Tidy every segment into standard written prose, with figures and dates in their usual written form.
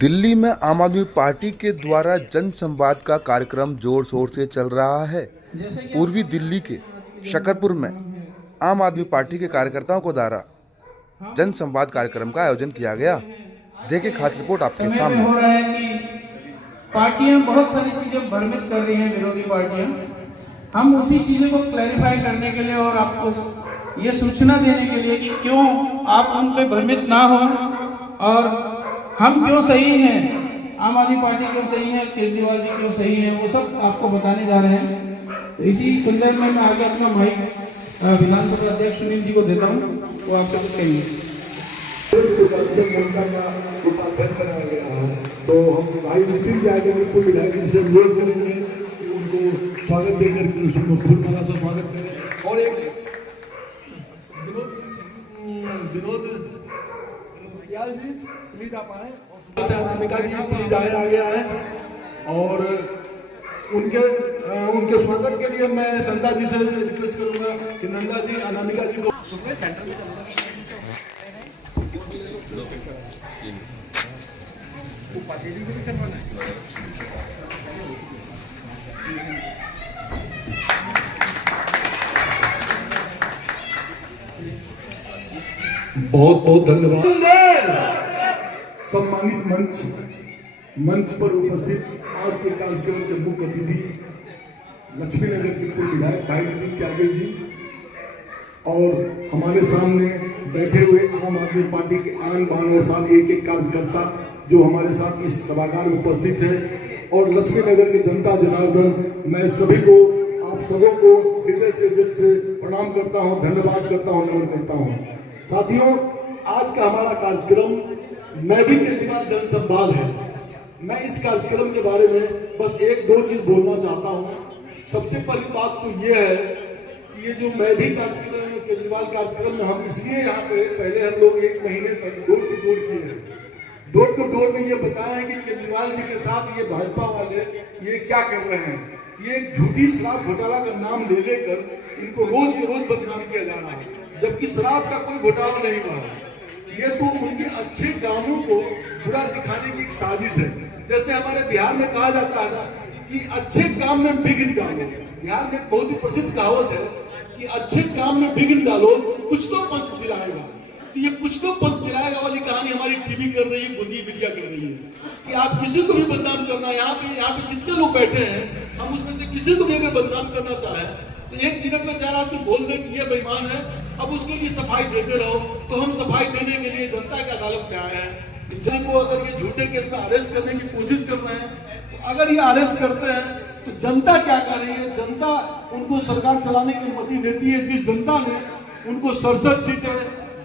दिल्ली में आम आदमी पार्टी के द्वारा जन संवाद का कार्यक्रम जोर शोर से चल रहा है। पूर्वी दिल्ली के शकरपुर में आम आदमी पार्टी के कार्यकर्ताओं को द्वारा जन संवाद कार्यक्रम का आयोजन किया गया। देखिए खास रिपोर्ट आपके सामने। हो रहा है कि पार्टियां बहुत सारी चीजें भ्रमित कर रही हैं, विरोधी पार्टियां। हम उसी चीजों को क्लैरिफाई करने के लिए और आपको ये सूचना देने के लिए कि क्यों आप उन पे भ्रमित ना हो और हम क्यों सही हैं, आम आदमी पार्टी क्यों सही है, केजरीवाल जी क्यों सही है, वो सब आपको बताने जा रहे हैं। तो इसी संदर्भ में मैं आगे अपना माइक विधानसभा अध्यक्ष सुनील जी को देता हूँ, वो आपसे कुछ कहेंगे। तो हम भाई नितिन जी आगे बिल्कुल विधायक जी से अनुरोध करेंगे कि उनको स्वागत देकर के उसको फूलमाला से स्वागत करें। और एक विनोद जी प्लीज आप आए, अनामिका जी प्लीज आगे आए। और उनके स्वागत के लिए मैं नंदा जी से रिक्वेस्ट करूंगा कि नंदा जी अनामिका जी को बहुत बहुत धन्यवाद। सम्मानित मंच पर उपस्थित आज के कार्यक्रम के मुख्य अतिथि लक्ष्मीनगर के पूर्व विधायक भाई नितिन त्यागी जी और हमारे सामने बैठे हुए आम आदमी पार्टी के आन बान और साथ एक एक कार्यकर्ता जो हमारे साथ इस सभागार में उपस्थित है, और लक्ष्मीनगर की जनता जनार्दन, मैं सभी को, आप सबों को हृदय से दिल से प्रणाम करता हूं, धन्यवाद करता हूं, नमन करता हूं। साथियों, आज का हमारा कार्यक्रम मैं भी केजरीवाल जनसंवाद है। मैं इस कार्यक्रम के बारे में बस एक दो चीज बोलना चाहता हूं। सबसे पहली बात तो ये है कि ये जो मैं भी कार्यक्रम केजरीवाल कार्यक्रम में हम इसलिए यहाँ पे पहले हम लोग एक महीने तक डोर टू डोर किए हैं। डोर टू डोर में ये बताया है कि केजरीवाल जी के साथ ये भाजपा वाले ये क्या कर रहे हैं। ये झूठी शराब घोटाला का नाम ले लेकर इनको रोज के रोज बदनाम किया जा रहा है, जबकि शराब का कोई घोटाला नहीं हुआ है। ये तो उनके अच्छे कामों को बुरा दिखाने की एक साजिश है। जैसे हमारे बिहार में कहा जाता है कि अच्छे काम में विघ्न डालो। बिहार में बहुत ही प्रसिद्ध कहावत है कि अच्छे काम में विघ्न डालो, कुछ तो पंच दिलाएगा। तो ये कुछ तो पंच दिलाएगा वाली कहानी हमारी टीवी कर रही है, बुद्धि मीडिया कर रही है कि आप किसी को भी बदनाम करना। यहाँ पे जितने लोग बैठे हैं, हम उसमें से किसी को भी अगर बदनाम करना चाहे तो एक मिनट में चार आदमी बोल दे कि ये बेईमान है, अब उसके लिए सफाई देते रहो। तो हम सफाई देने के लिए जनता की अदालत में आए हैं। जिनको अगर ये झूठे केस में अरेस्ट करने की कोशिश कर रहे हैं, तो अगर ये अरेस्ट करते हैं तो जनता क्या कर रही है? जनता उनको सरकार चलाने की अनुमति देती है। जिस जनता ने उनको 67 सीटें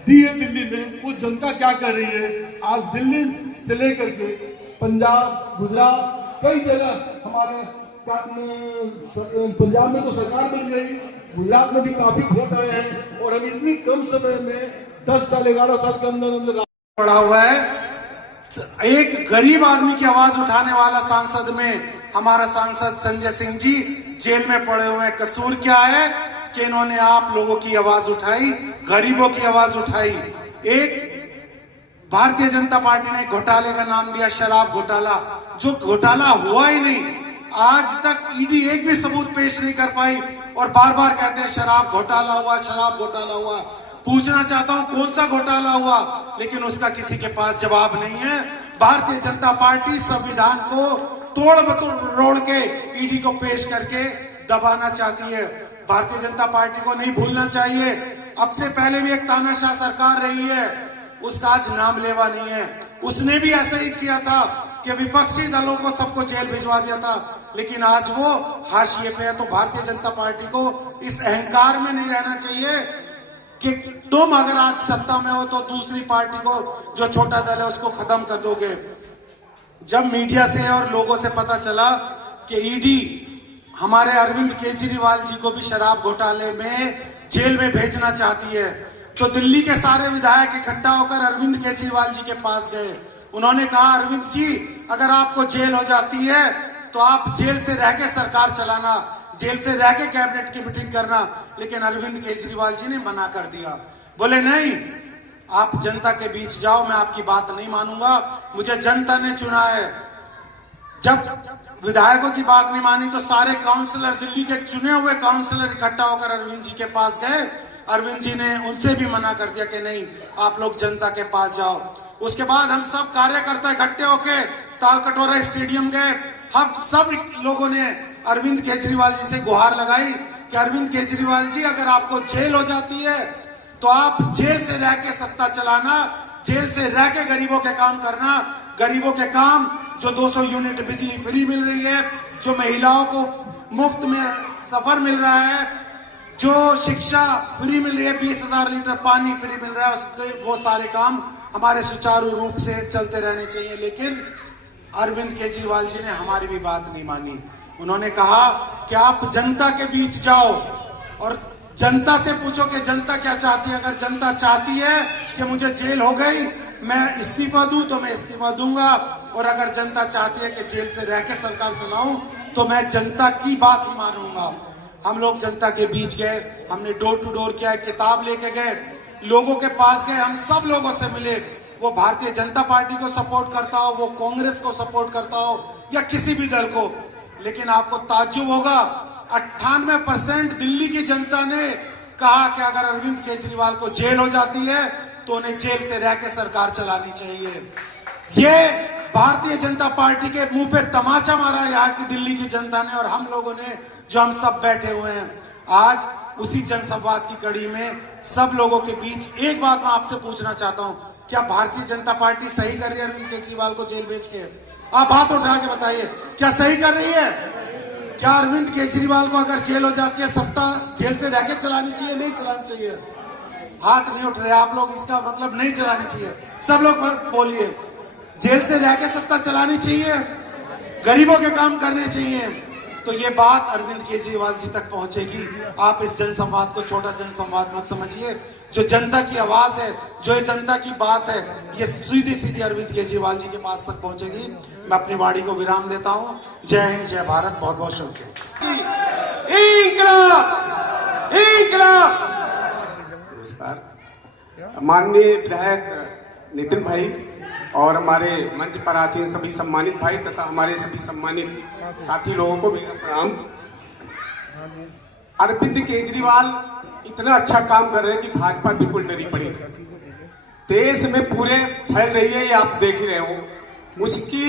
दी है दिल्ली में, वो जनता क्या कर रही है? आज दिल्ली से लेकर के पंजाब, गुजरात, कई जगह हमारे पंजाब में तो सरकार बन गई, गुजरात में भी काफी वोट आए हैं, और हम इतनी कम समय में 10 साल 11 साल के अंदर पड़ा हुआ है। एक गरीब आदमी की आवाज उठाने वाला सांसद में हमारा सांसद संजय सिंह जी जेल में पड़े हुए हैं। कसूर क्या है कि इन्होंने आप लोगों की आवाज उठाई, गरीबों की आवाज उठाई। एक भारतीय जनता पार्टी ने घोटाले का नाम दिया शराब घोटाला, जो घोटाला हुआ ही नहीं। आज तक ईडी एक भी सबूत पेश नहीं कर पाई और बार बार कहते हैं शराब घोटाला हुआ, शराब घोटाला हुआ। पूछना चाहता हूं कौन सा घोटाला हुआ, लेकिन उसका किसी के पास जवाब नहीं है। भारतीय जनता पार्टी संविधान को तोड़ मरोड़ के ईडी को पेश करके दबाना चाहती है। भारतीय जनता पार्टी को नहीं भूलना चाहिए, अब से पहले भी एक तानाशाह सरकार रही है, उसका आज नाम लेवा नहीं है। उसने भी ऐसा ही किया था कि विपक्षी दलों को सबको जेल भिजवा दिया था, लेकिन आज वो हाशिए पे है। तो भारतीय जनता पार्टी को इस अहंकार में नहीं रहना चाहिए कि तुम अगर आज सत्ता में हो तो दूसरी पार्टी को, जो छोटा दल है, उसको खत्म कर दोगे। जब मीडिया से और लोगों से पता चला कि ईडी हमारे अरविंद केजरीवाल जी को भी शराब घोटाले में जेल में भेजना चाहती है, तो दिल्ली के सारे विधायक इकट्ठा होकर अरविंद केजरीवाल जी के पास गए। उन्होंने कहा, अरविंद जी, अगर आपको जेल हो जाती है तो आप जेल से रह के सरकार चलाना, जेल से रह के कैबिनेट की मीटिंग करना। लेकिन अरविंद केजरीवाल जी ने मना कर दिया, बोले नहीं, आप जनता के बीच जाओ, मैं आपकी बात नहीं मानूंगा, मुझे जनता ने चुना है। जब विधायकों की बात नहीं मानी तो सारे काउंसलर, दिल्ली के चुने हुए काउंसलर इकट्ठा होकर अरविंद जी के पास गए। अरविंद जी ने उनसे भी मना कर दिया कि नहीं, आप लोग जनता के पास जाओ। उसके बाद हम सब कार्यकर्ता इकट्ठे होके तालकटोरा स्टेडियम गए। हम सब लोगों ने अरविंद केजरीवाल जी से गुहार लगाई कि अरविंद केजरीवाल जी, अगर आपको जेल हो जाती है तो आप जेल से रह के सत्ता चलाना, जेल से रह के गरीबों के काम करना। गरीबों के काम, जो 200 यूनिट बिजली फ्री मिल रही है, जो महिलाओं को मुफ्त में सफर मिल रहा है, जो शिक्षा फ्री मिल रही है, 20,000 लीटर पानी फ्री मिल रहा है, उसके वो सारे काम हमारे सुचारू रूप से चलते रहने चाहिए। लेकिन अरविंद केजरीवाल जी ने हमारी भी बात नहीं मानी। उन्होंने कहा कि आप जनता के बीच जाओ और जनता से पूछो कि जनता क्या चाहती है। अगर जनता चाहती है कि मुझे जेल हो गई, मैं इस्तीफा दूं, तो मैं इस्तीफा दूंगा। और अगर जनता चाहती है कि जेल से रह के सरकार चलाऊं, तो मैं जनता की बात ही मानूंगा। हम लोग जनता के बीच गए, हमने डोर टू डोर किया, किताब लेके गए, लोगों के पास गए, हम सब लोगों से मिले। वो भारतीय जनता पार्टी को सपोर्ट करता हो, वो कांग्रेस को सपोर्ट करता हो या किसी भी दल को। लेकिन आपको ताज्जुब होगा, 98% दिल्ली की जनता ने कहा कि अगर अरविंद केजरीवाल को जेल हो जाती है तो उन्हें जेल से रह के सरकार चलानी चाहिए। ये भारतीय जनता पार्टी के मुंह पे तमाचा मारा यहाँ की दिल्ली की जनता ने और हम लोगों ने, जो हम सब बैठे हुए हैं। आज उसी जनसंवाद की कड़ी में सब लोगों के बीच एक बात मैं आपसे पूछना चाहता हूं, क्या भारतीय जनता पार्टी सही कर रही है अरविंद केजरीवाल को जेल भेज के? आप हाथ उठा के बताइए, क्या सही कर रही है? क्या अरविंद केजरीवाल को अगर जेल हो जाती है, सत्ता जेल से रह के चलानी चाहिए, नहीं चलानी चाहिए? हाथ नहीं उठ रहे आप लोग, इसका मतलब नहीं चलानी चाहिए। सब लोग बोलिए, जेल से रह के सत्ता चलानी चाहिए, गरीबों के काम करने चाहिए। तो ये बात अरविंद केजरीवाल जी तक पहुंचेगी। आप इस जनसंवाद को छोटा जनसंवाद मत समझिए। जो जनता की आवाज है, जो ये जनता की बात है, ये सीधी सीधी अरविंद केजरीवाल जी के पास तक पहुंचेगी। मैं अपनी वाणी को विराम देता हूं। जय हिंद, जय भारत, बहुत बहुत शुक्रिया। नमस्कार। माननीय विधायक नितिन भाई और हमारे मंच पर आसीन सभी सम्मानित भाई तथा हमारे सभी सम्मानित साथी लोगों को मेरा प्रणाम। अरविंद केजरीवाल इतना अच्छा काम कर रहे हैं कि भाजपा बिल्कुल डरी पड़ी है। देश में पूरे फैल रही है, ये आप देख ही रहे हो। उसकी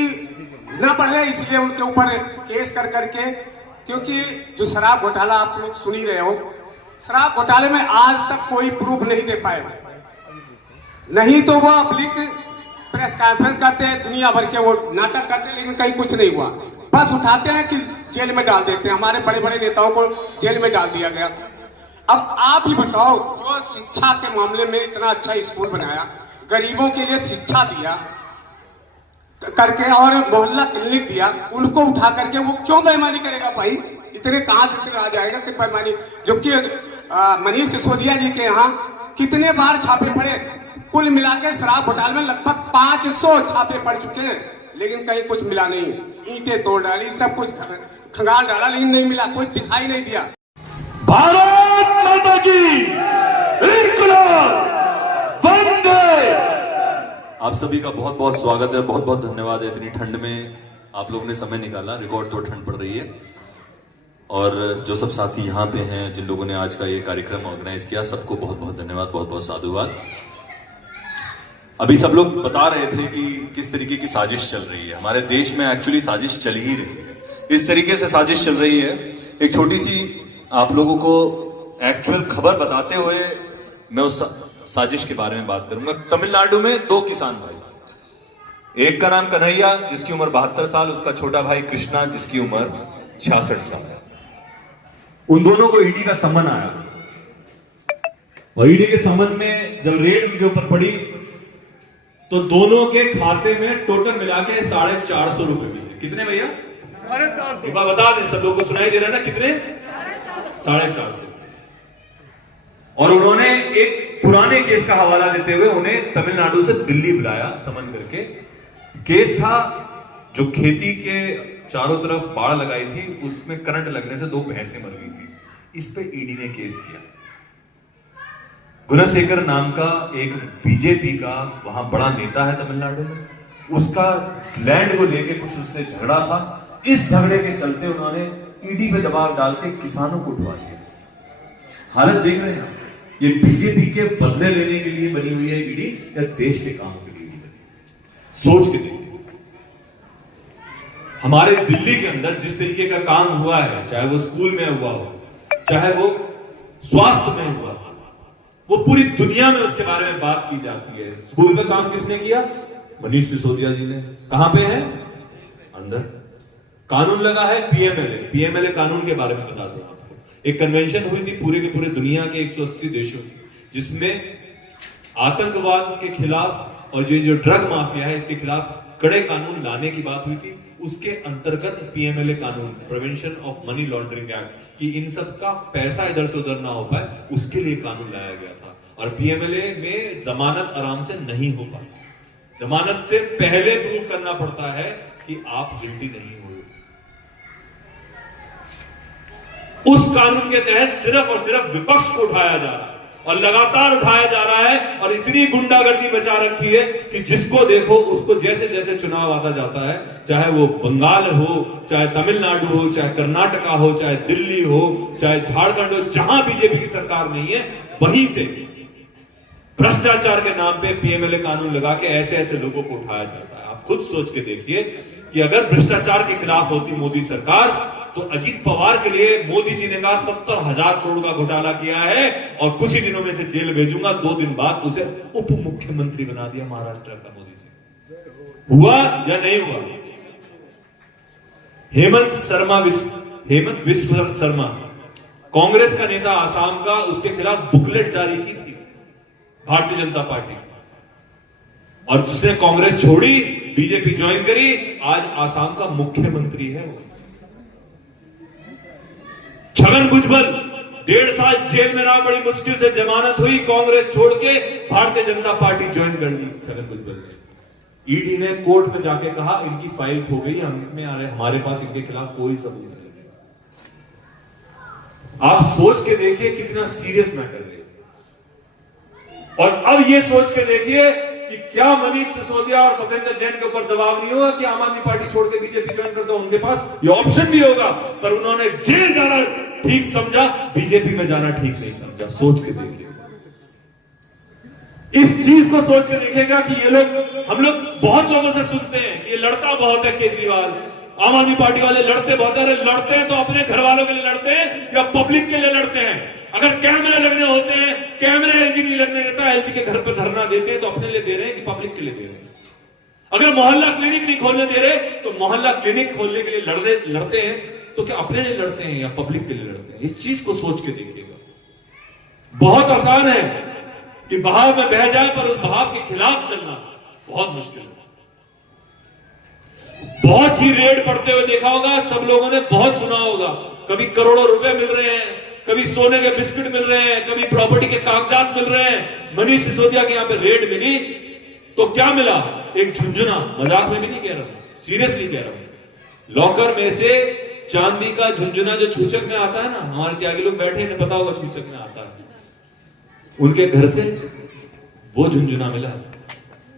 न बढ़े इसलिए उनके ऊपर केस कर करके, क्योंकि जो शराब घोटाला आप लोग सुन ही रहे हो, शराब घोटाले में आज तक कोई प्रूफ नहीं दे पाए। नहीं तो वो पब्लिक प्रेस कॉन्फ्रेंस करते हैं, दुनिया भर के वो नाटक करते हैं, लेकिन कहीं कुछ नहीं हुआ। बस उठाते हैं कि जेल में डाल देते हैं। हमारे बड़े बड़े नेताओं को जेल में डाल दिया गया। अब आप ही बताओ, जो शिक्षा के मामले में इतना अच्छा स्कूल बनाया, गरीबों के लिए शिक्षा दिया करके और मोहल्ला क्लिनिक दिया, उनको उठा करके वो क्यों बेईमानी करेगा भाई? इतने कहां जिक्र आ जाएगा कि बेईमानी। जबकि मनीष सिसोदिया जी के यहाँ कितने बार छापे पड़े, कुल मिला के शराब घोटाले में लगभग 500 छापे पड़ चुके हैं, लेकिन कहीं कुछ मिला नहीं। ईंटें तोड़ डाली, सब कुछ खंगाल डाला, लेकिन नहीं मिला, कुछ दिखाई नहीं दिया। भारत माता की इंकलाब, वंदे। आप सभी का बहुत बहुत स्वागत है, बहुत बहुत धन्यवाद है। इतनी ठंड में आप लोगों ने समय निकाला, रिकॉर्ड तो ठंड पड़ रही है। और जो सब साथी यहाँ पे हैं, जिन लोगों ने आज का ये कार्यक्रम ऑर्गेनाइज किया, सबको बहुत बहुत धन्यवाद, बहुत बहुत साधुवाद। अभी सब लोग बता रहे थे कि किस तरीके की साजिश चल रही है हमारे देश में। एक्चुअली साजिश चल ही रही है, इस तरीके से साजिश चल रही है। एक छोटी सी आप लोगों को एक्चुअल खबर बताते हुए मैं उस साजिश के बारे में बात करूंगा। तमिलनाडु में 2 किसान भाई, एक का नाम कन्हैया जिसकी उम्र 72 साल, उसका छोटा भाई कृष्णा जिसकी उम्र 66 साल है। उन दोनों को ईडी का सम्मन आया और ईडी के सम्मन में जब रेड उनके ऊपर पड़ी तो दोनों के खाते में टोटल मिला के 450 रुपए मिले। कितने भैया? 450। बता दें, सब लोगों को सुनाई दे रहा है ना? कितने? 450। और उन्होंने एक पुराने केस का हवाला देते हुए उन्हें तमिलनाडु से दिल्ली बुलाया समन करके। केस था जो खेती के चारों तरफ बाढ़ लगाई थी, उसमें करंट लगने से 2 भैंसें मर गई थी। इस पे ईडी ने केस किया। गुणशेखर नाम का एक बीजेपी का वहां बड़ा नेता है तमिलनाडु में, उसका लैंड को लेके कुछ उससे झगड़ा था। इस झगड़े के चलते उन्होंने ईडी पे दबाव डाल के किसानों को उठवा दिया। हालत देख रहे हैं आप, ये बीजेपी के बदले लेने के लिए बनी हुई है ईडी या देश के काम के लिए ईडी बनी? सोच के देखिए। हमारे दिल्ली के अंदर जिस तरीके का काम हुआ है, चाहे वो स्कूल में हुआ हो, चाहे वो स्वास्थ्य में हुआ, वो पूरी दुनिया में उसके बारे में बात की जाती है। स्कूल में काम किसने किया? मनीष सिसोदिया जी ने। कहां पे है? अंदर। कानून लगा है पीएमएलए। पीएमएलए कानून के बारे में बता दूं आपको, एक कन्वेंशन हुई थी पूरे के पूरे दुनिया के 180 देशों की, जिसमें आतंकवाद के खिलाफ और जो ड्रग माफिया है इसके खिलाफ कड़े कानून लाने की बात हुई थी। उसके अंतर्गत पीएमएलए कानून, prevention of money laundering act, कि इन सब का पैसा इधर से उधर ना हो पाए, उसके लिए कानून लाया गया था। और पीएमएलए में जमानत आराम से नहीं हो पाती, जमानत से पहले प्रूव करना पड़ता है कि आप गिल्टी नहीं हो। उस कानून के तहत सिर्फ और सिर्फ विपक्ष को उठाया जा रहा है और लगातार उठाया जा रहा है, और इतनी गुंडागर्दी बचा रखी है कि जिसको देखो उसको जैसे जैसे चुनाव आता जाता है, चाहे वो बंगाल हो, चाहे तमिलनाडु हो, चाहे कर्नाटका हो, चाहे दिल्ली हो, चाहे झारखंड हो, जहां बीजेपी की सरकार नहीं है, वहीं से भ्रष्टाचार के नाम पे पीएमएलए कानून लगा के ऐसे ऐसे लोगों को उठाया जाता है। आप खुद सोच के देखिए कि अगर भ्रष्टाचार के खिलाफ होती मोदी सरकार, तो अजीत पवार के लिए मोदी जी ने कहा 70,000 करोड़ का घोटाला किया है और कुछ ही दिनों में से जेल भेजूंगा। 2 दिन बाद उसे उप मुख्यमंत्री बना दिया महाराष्ट्र का मोदी जी। हुआ या नहीं हुआ? हेमंत विश्व शर्मा, कांग्रेस का नेता आसाम का, उसके खिलाफ बुकलेट जारी की थी भारतीय जनता पार्टी, और जिसने कांग्रेस छोड़ी, बीजेपी ज्वाइन करी, आज आसाम का मुख्यमंत्री है वो। छगन भुजबल 1.5 साल जेल में रहा, बड़ी मुश्किल से जमानत हुई, कांग्रेस छोड़ के भारतीय जनता पार्टी ज्वाइन कर ली छगन भुजबल ने। ईडी ने कोर्ट में जाके कहा इनकी फाइल खो गई, हमारे पास इनके खिलाफ कोई सबूत नहीं। आप सोच के देखिए कितना सीरियस मैटर है। और अब ये सोच के देखिए कि क्या मनीष सिसोदिया और सत्येंद्र जैन के ऊपर दबाव नहीं होगा कि आम आदमी पार्टी छोड़ के बीजेपी ज्वाइन कर दो। उनके पास ये ऑप्शन भी होगा, पर उन्होंने जेल जाना ठीक समझा, बीजेपी में जाना ठीक नहीं समझा। सोच के देखिए, इस चीज को सोच के देखिएगा कि ये लोग, हम लोग बहुत लोगों से सुनते हैं कि ये लड़ता बहुत है केजरीवाल, आम आदमी पार्टी वाले लड़ते बहुत है। अरे लड़ते हैं तो अपने घर वालों के लिए लड़ते हैं या पब्लिक के लिए लड़ते हैं? अगर कैमरे लगने होते हैं, कैमरे एलजी नहीं लगने देता, एलजी के घर पे धरना देते हैं तो अपने लिए दे रहे हैं कि पब्लिक के लिए दे रहे हैं? अगर मोहल्ला क्लिनिक नहीं खोलने दे रहे तो मोहल्ला क्लिनिक खोलने के लिए लड़ते हैं तो क्या अपने लिए लड़ते हैं या पब्लिक के लिए लड़ते हैं? इस चीज को सोच के देखिएगा। बहुत आसान है कि बहाव में बह जाए, पर उस बहाव के खिलाफ चलना बहुत मुश्किल है। बहुत सी रेड पड़ते हुए देखा होगा, सब लोगों ने बहुत सुना होगा, कभी करोड़ों रुपए मिल रहे हैं, कभी सोने के बिस्किट मिल रहे हैं, कभी प्रॉपर्टी के कागजात मिल रहे हैं। मनीष सिसोदिया के यहां पे रेड मिली तो क्या मिला? एक झुंझुना, मजाक में भी नहीं कह रहा हूं, सीरियसली कह रहा हूं। लॉकर में से चांदी का झुंझुना जो छूचक में आता है ना, हमारे त्यागी लोग बैठे इन्हें पता होगा छूचक में आता है, उनके घर से वो झुंझुना मिला।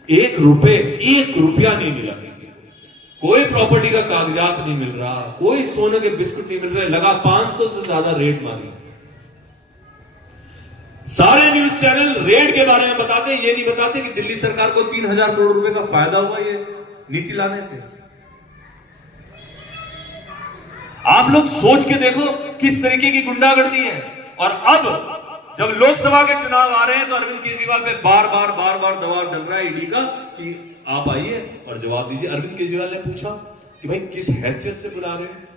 1 रुपया नहीं मिला किसी को, कोई प्रॉपर्टी का कागजात नहीं मिल रहा, कोई सोने के बिस्कुट नहीं मिल रहे। लगा 500 से ज्यादा रेड मारी। सारे न्यूज चैनल रेड के बारे में बताते, ये नहीं बताते कि दिल्ली सरकार को 3,000 करोड़ रुपए का फायदा हुआ ये नीति लाने से। आप लोग सोच के देखो किस तरीके की गुंडागर्दी है। और अब जब लोकसभा के चुनाव आ रहे हैं तो अरविंद केजरीवाल पे बार बार दबाव डल रहा है ईडी का कि आप आइए और जवाब दीजिए। अरविंद केजरीवाल ने पूछा कि भाई किस हैसियत से बुला रहे हैं?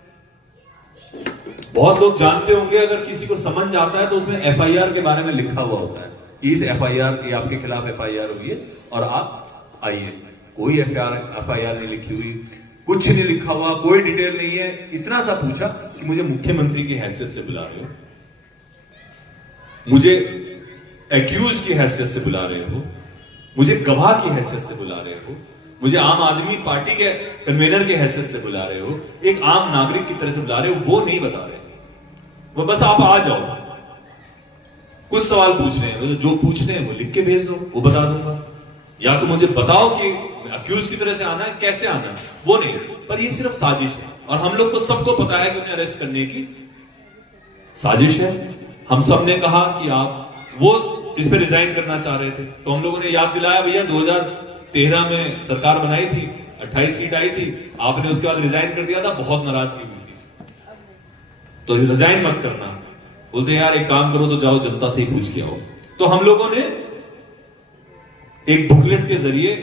बहुत लोग जानते होंगे, अगर किसी को समझ आता है तो उसमें एफआईआर के बारे में लिखा हुआ होता है कि इस एफआईआर, ये आपके खिलाफ एफआईआर हुई है और आप आइए। कोई एफआईआर नहीं लिखी हुई, कुछ नहीं लिखा हुआ, कोई डिटेल नहीं है। इतना सा पूछा कि मुझे मुख्यमंत्री की हैसियत से बुला रहे हो, मुझे एक्यूज की हैसियत से बुला रहे हो, मुझे गवाह की हैसियत से बुला रहे हो, मुझे आम आदमी पार्टी के कन्वेनर के हैसियत से बुला रहे हो, एक आम नागरिक की तरह से बुला रहे हो, वो नहीं बता रहे। वो बस आप आ जाओ, कुछ सवाल पूछने हैं, मुझे जो पूछने हैं वो लिख के भेज दो, वो बता दूंगा। या तो मुझे बताओ कि अक्यूज की तरह से आना है, कैसे आना है, वो नहीं। पर ये सिर्फ साजिश है और हम लोग को सबको पता है कि उन्हें अरेस्ट करने की साजिश है। हम सब ने कहा कि आप वो इस पे रिजाइन करना चाह रहे थे, तो हम लोगों ने याद दिलाया भैया 2013 में सरकार बनाई थी, 28 सीट आई थी, आपने उसके बाद रिजाइन कर दिया था, बहुत नाराजगी हुई थी। तो रिजाइन मत करना। बोलते यार एक काम करो तो जाओ जनता से ही पूछ के आओ। तो हम लोगों ने एक बुकलेट के जरिए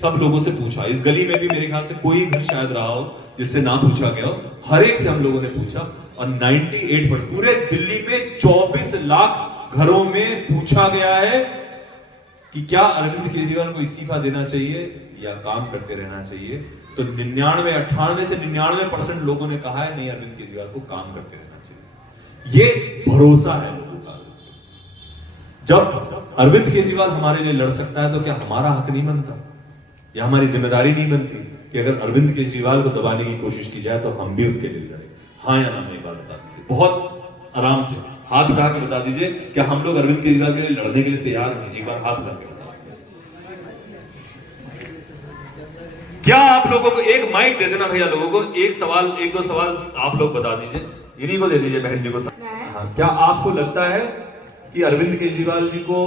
सब लोगों से पूछा। इस गली में भी मेरे ख्याल से कोई घर शायद रहा हो जिससे ना पूछा गया हो, हर एक से हम लोगों ने पूछा और 98 पर पूरे दिल्ली में 24 लाख घरों में पूछा गया है कि क्या अरविंद केजरीवाल को इस्तीफा देना चाहिए या काम करते रहना चाहिए। तो 98 से 99% लोगों ने कहा है नहीं, अरविंद केजरीवाल को काम करते रहना चाहिए। ये भरोसा है लोगों का। जब अरविंद केजरीवाल हमारे लिए लड़ सकता है तो क्या हमारा हक नहीं बनता या हमारी जिम्मेदारी नहीं बनती कि अगर अरविंद केजरीवाल को दबाने की कोशिश की जाए तो हम भी उनके लिए लड़े? हाँ या ना, एक बात बता दीजिए, बहुत आराम से हाथ उठा के बता दीजिए क्या हम लोग अरविंद केजरीवाल के लिए लड़ने के लिए तैयार हैं? एक बार हाथ उठा के बता दीजिए। क्या आप लोगों को एक माइक दे देना भैया, लोगों को एक दो सवाल आप लोग बता दीजिए, इन्हीं को दे दीजिए, बहन जी को। हाँ, क्या आपको लगता है कि अरविंद केजरीवाल जी को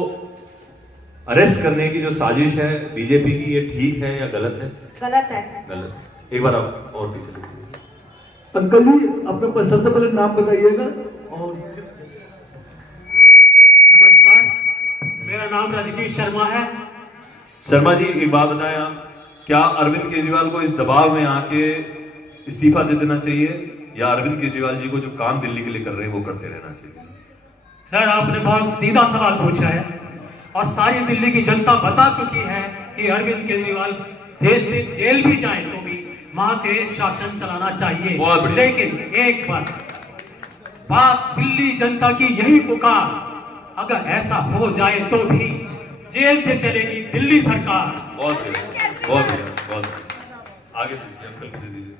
अरेस्ट करने की जो साजिश है बीजेपी की, ये ठीक है या गलत है? गलत है। गलत। एक बार आप और पीछे अंकल जी अपना सबसे पहले नाम बताइएगा। और नमस्कार, मेरा नाम राजकीश शर्मा है। शर्मा जी एक बात बताएं आप, क्या अरविंद केजरीवाल को इस दबाव में आके इस्तीफा दे देना चाहिए या अरविंद केजरीवाल जी को जो काम दिल्ली के लिए कर रहे हैं वो करते रहना चाहिए? सर आपने बहुत सीधा सवाल पूछा है और सारी दिल्ली की जनता बता चुकी है कि अरविंद केजरीवाल जेल भी जाए तो भी वहां से शासन चलाना चाहिए। लेकिन एक बात दिल्ली जनता की यही पुकार, अगर ऐसा हो जाए तो भी जेल से चलेगी दिल्ली सरकार। बहुत बहुत आगे अंकल दे दीजिए।